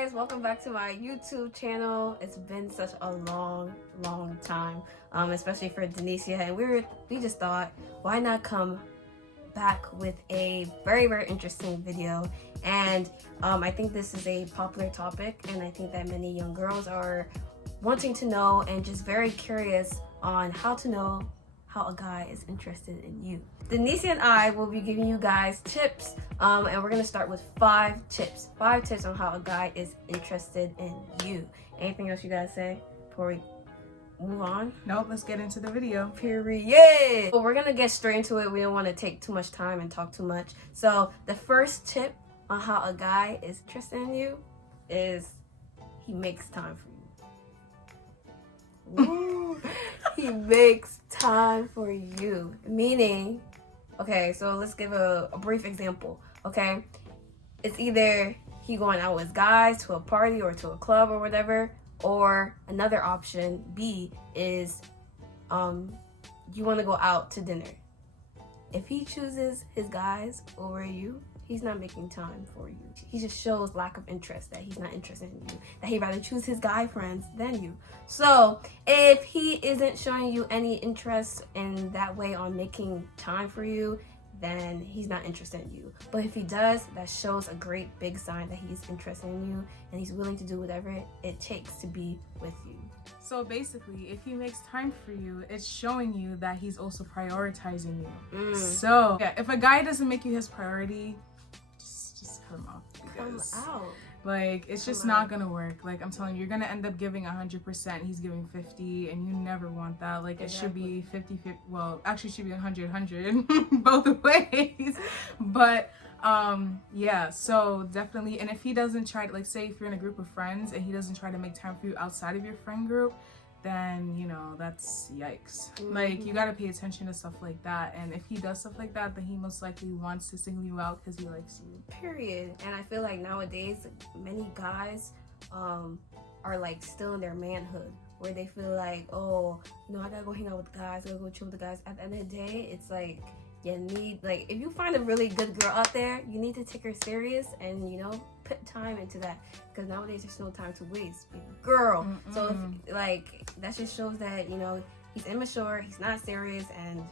guys, welcome back to my YouTube channel. It's been such a long time, especially for Denisia, and we just thought, why not come back with a very interesting video. And I think this is a popular topic, and I think that many young girls are wanting to know and just very curious on how to know how a guy is interested in you. Denisia and I will be giving you guys tips, and we're gonna start with 5 tips. 5 tips on how a guy is interested in you. Anything else you guys say before we move on? Nope, let's get into the video. Period. Well, we're gonna get straight into it. We don't want to take too much time and talk too much. So the first tip on how a guy is interested in you is he makes time for you. Ooh, he makes time for you. Meaning, okay, so let's give a brief example. Okay, it's either he going out with guys to a party or to a club or whatever, or another option B is you want to go out to dinner. If he chooses his guys over you, he's not making time for you. He just shows lack of interest, that he's not interested in you, that he'd rather choose his guy friends than you. So if he isn't showing you any interest in that way on making time for you, then he's not interested in you. But if he does, that shows a great big sign that he's interested in you and he's willing to do whatever it takes to be with you. So basically, if he makes time for you, it's showing you that he's also prioritizing you. So yeah, if a guy doesn't make you his priority, just cut him off. Because, come out. Like, it's just not gonna work. Like, I'm telling you, you're gonna end up giving 100%, he's giving 50, and you never want that. Like, it should be 50, 50, well, actually it should be 100, both ways. But, yeah, so definitely, and if he doesn't try to, like, say if you're in a group of friends and he doesn't try to make time for you outside of your friend group, then, you know, that's yikes. Like, you gotta pay attention to stuff like that, and if he does stuff like that, then he most likely wants to single you out because he likes you. Period. And I feel like nowadays many guys are like still in their manhood, where they feel like, oh no, I gotta go hang out with the guys, I gotta go chill with the guys. At the end of the day, it's like you need, like, if you find a really good girl out there, you need to take her serious and, you know, put time into that, because nowadays there's no time to waste, baby girl. So if, like, that just shows that, you know, he's immature, he's not serious, and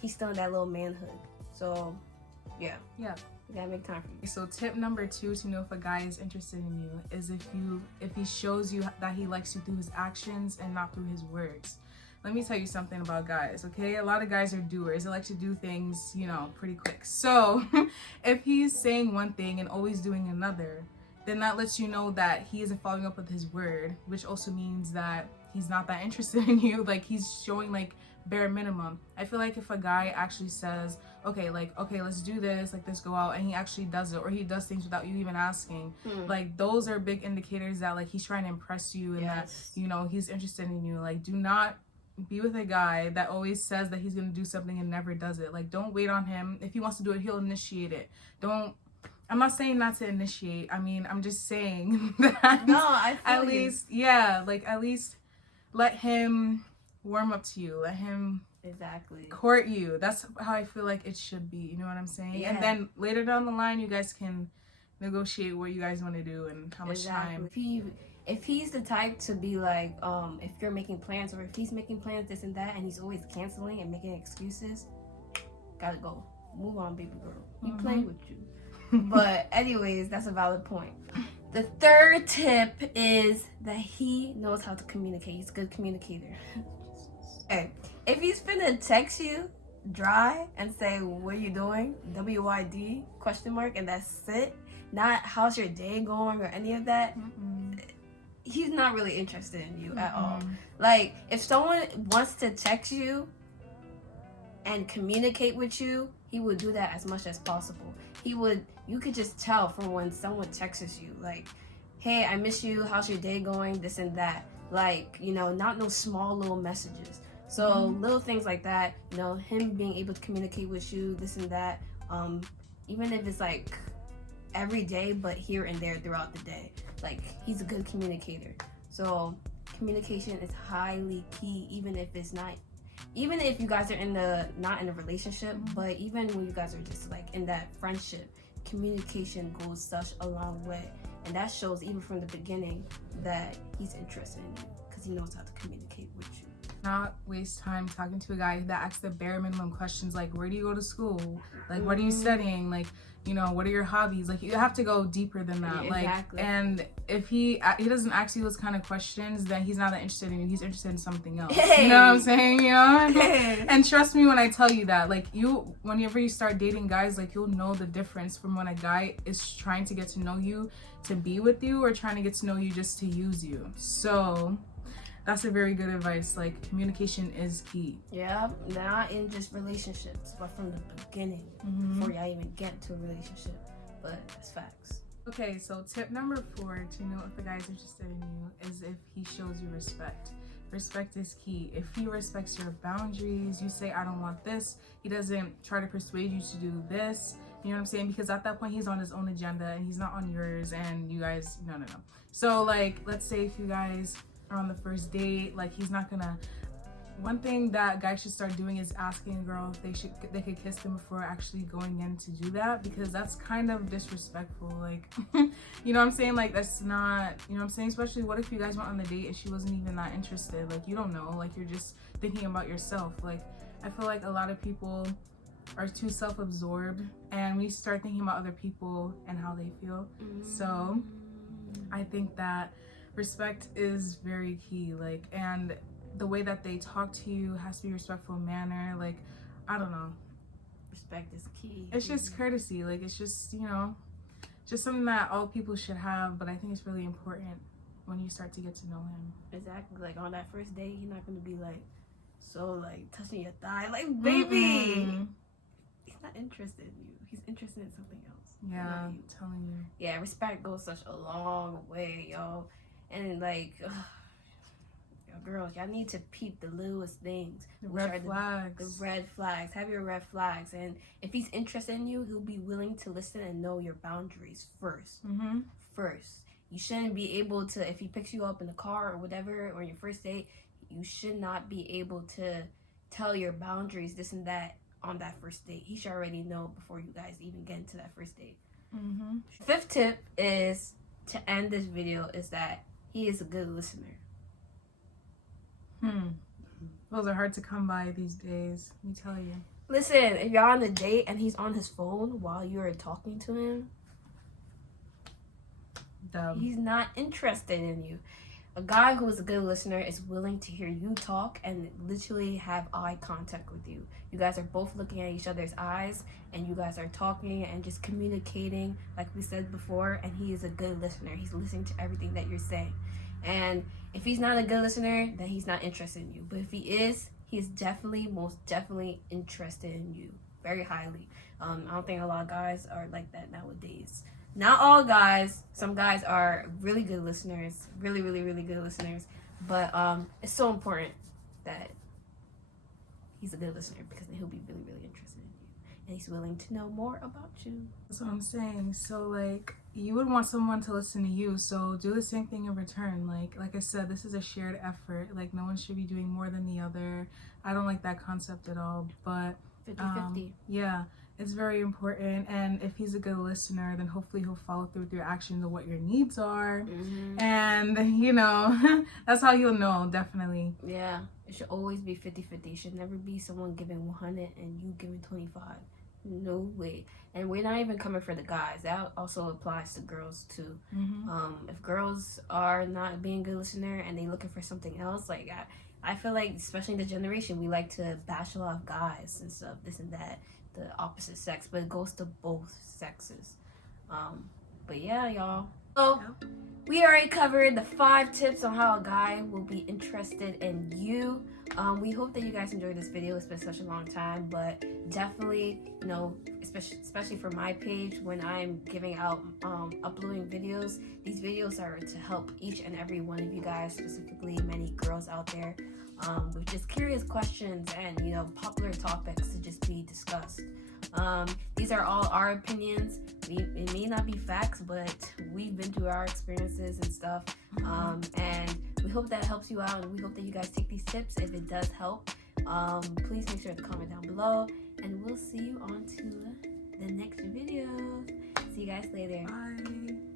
he's still in that little manhood. So yeah, you gotta make time for you. So tip number 2 to know if a guy is interested in you is if he shows you that he likes you through his actions and not through his words. Let me tell you something about guys, okay? A lot of guys are doers. They like to do things, you know, pretty quick. So if he's saying one thing and always doing another, then that lets you know that he isn't following up with his word, which also means that he's not that interested in you. Like, he's showing, like, bare minimum. I feel like if a guy actually says, okay, let's do this, like, let's go out, and he actually does it, or he does things without you even asking, like, those are big indicators that, like, he's trying to impress you and that, you know, he's interested in you. Like, do not be with a guy that always says that he's gonna do something and never does it. Like, don't wait on him. If he wants to do it, he'll initiate it. I'm not saying not to initiate. I mean, I'm just saying that at least let him warm up to you. Let him court you. That's how I feel like it should be. You know what I'm saying? Yeah. And then later down the line, you guys can negotiate what you guys want to do and how much time. If he's the type to be like, if you're making plans, or if he's making plans, this and that, and he's always canceling and making excuses, gotta go. Move on, baby girl. We playing with you. But anyways, that's a valid point. The 3rd tip is that he knows how to communicate. He's a good communicator. Hey, if he's finna text you dry and say, what are you doing? WYD ? And that's it. Not how's your day going or any of that. He's not really interested in you at all. Like, if someone wants to text you and communicate with you, he would do that as much as possible. You could just tell from when someone texts you, like, hey, I miss you, how's your day going, this and that. Like, you know, not no small little messages. So little things like that, you know, him being able to communicate with you, this and that, even if it's like every day, but here and there throughout the day. Like, he's a good communicator. So communication is highly key, even if you guys are not in a relationship, but even when you guys are just like in that friendship, communication goes such a long way. And that shows even from the beginning that he's interested in you because he knows how to communicate with you. Not waste time talking to a guy that asks the bare minimum questions like, where do you go to school? Like, what are you studying? Like, you know, what are your hobbies? Like, you have to go deeper than that. Yeah, exactly. Like, and if he doesn't ask you those kind of questions, then he's not that interested in you. He's interested in something else. Hey. You know what I'm saying? You know? Hey. And trust me when I tell you that, like, whenever you start dating guys, like, you'll know the difference from when a guy is trying to get to know you to be with you or trying to get to know you just to use you. So that's a very good advice. Like, communication is key. Yeah, not in just relationships, but from the beginning, before y'all even get to a relationship. But it's facts. Okay, so tip number 4 to know if the guy's interested in you is if he shows you respect. Respect is key. If he respects your boundaries, you say, I don't want this. He doesn't try to persuade you to do this. You know what I'm saying? Because at that point, he's on his own agenda and he's not on yours. And you guys, no. So, like, let's say if you guys on the first date, like, he's not gonna, one thing that guys should start doing is asking a girl if they could kiss them before actually going in to do that, because that's kind of disrespectful. Like, you know what I'm saying? Like, that's not, you know what I'm saying? Especially, what if you guys went on the date and she wasn't even that interested? Like, you don't know, like, you're just thinking about yourself. Like, I feel like a lot of people are too self-absorbed and we start thinking about other people and how they feel. So I think that respect is very key, like, and the way that they talk to you has to be a respectful manner. Like, I don't know, Respect is key. it's just courtesy. Like, it's just, you know, just something that all people should have, but I think it's really important when you start to get to know him. Exactly. Like, on that first date, he's not gonna be like, so, like, touching your thigh, like, baby. He's not interested in you. He's interested in something else. Yeah, I'm telling you. Yeah, respect goes such a long way, yo. And, like, girls, y'all need to peep the littlest things. The red flags. The red flags. Have your red flags. And if he's interested in you, he'll be willing to listen and know your boundaries first. First. You shouldn't be able to, if he picks you up in the car or whatever, or your first date, you should not be able to tell your boundaries, this and that, on that first date. He should already know before you guys even get into that first date. 5th tip is, to end this video, is that he is a good listener. Those are hard to come by these days, let me tell you. Listen, if you're on a date and he's on his phone while you're talking to him, Dumb. He's not interested in you. A guy who is a good listener is willing to hear you talk and literally have eye contact with you. You guys are both looking at each other's eyes and you guys are talking and just communicating like we said before, and he is a good listener. He's listening to everything that you're saying. And if he's not a good listener, then he's not interested in you. But if he is definitely, most definitely interested in you very highly. I don't think a lot of guys are like that nowadays. Not all guys. Some guys are really good listeners, really good listeners. But it's so important that he's a good listener, because then he'll be really interested in you, and he's willing to know more about you. That's what I'm saying. So, like, you would want someone to listen to you, so do the same thing in return. Like I said, this is a shared effort. Like, no one should be doing more than the other. I don't like that concept at all, but 50-50. Yeah, it's very important. And if he's a good listener, then hopefully he'll follow through with your actions of what your needs are. And, you know, that's how he'll know, definitely. Yeah, it should always be 50-50. It should never be someone giving 100 and you giving 25. No way. And we're not even coming for the guys. That also applies to girls too. If girls are not being a good listener and they looking for something else, like I feel like, especially in the generation, we like to bash a lot of guys and stuff, this and that, the opposite sex, but it goes to both sexes. But yeah, y'all. So we already covered the 5 tips on how a guy will be interested in you. We hope that you guys enjoyed this video. It's been such a long time, but definitely, you know, especially for my page, when I'm giving out uploading videos, these videos are to help each and every one of you guys, specifically many girls out there, with just curious questions and, you know, popular topics to just be discussed. These are all our opinions. It may not be facts, but we've been through our experiences and stuff. And we hope that helps you out, and we hope that you guys take these tips. If it does help, please make sure to comment down below, and we'll see you on to the next video. See you guys later. Bye.